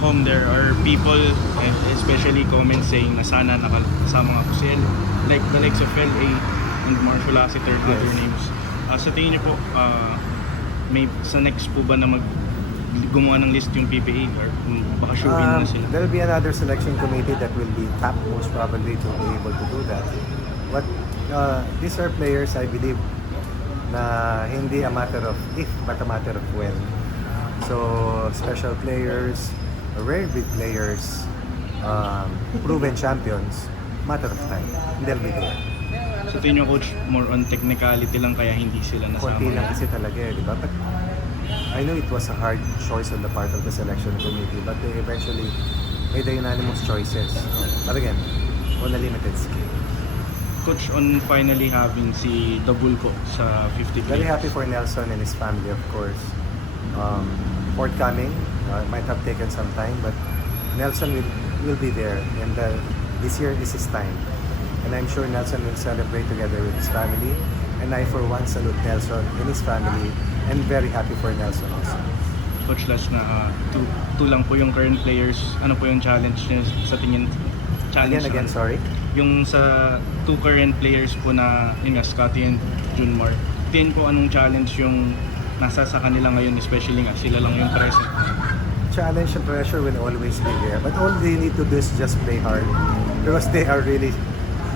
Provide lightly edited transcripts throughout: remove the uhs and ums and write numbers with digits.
Com, there are people, and especially comments saying na sana nakasama nga po si El, like the likes of LA and Marshall Lassiter and other names. Sa tingin niyo po, may sa next po ba na gumawa ng list yung PPA or baka showin na sila? There will be another selection committee that will be tapped most probably to be able to do that. But these are players, I believe, na hindi a matter of if, but a matter of when. So, special players, very big players, proven champions, matter of time. They'll be there. So tingin niyo, Coach, more on technicality lang kaya hindi sila nasama? Konti lang kasi talaga di ba? But I know it was a hard choice on the part of the selection committee, but they eventually made the unanimous choices. But again, on a limited scale. Coach, on finally having si Dabulco sa 50 Very players. happy for Nelson and his family, of course. Forthcoming, it might have taken some time, but Nelson will be there, and this year is his time. And I'm sure Nelson will celebrate together with his family. And I, for one, salute Nelson and his family, and very happy for Nelson also. Coach, last na two lang po yung current players. Ano po yung challenge niyo sa tingin? Challenge Again, sorry. Yung sa two current players po na yun nga, Scotty and Junmar. Tingin po anong challenge yung nasa sa kanila ngayon, especially nga sila lang yung present. Challenge and pressure will always be there, but all they need to do is just play hard, because they are really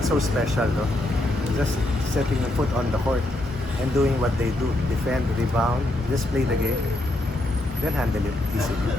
so special, no? Just setting the foot on the court and doing what they do, defend, rebound, just play the game, they'll handle it easily.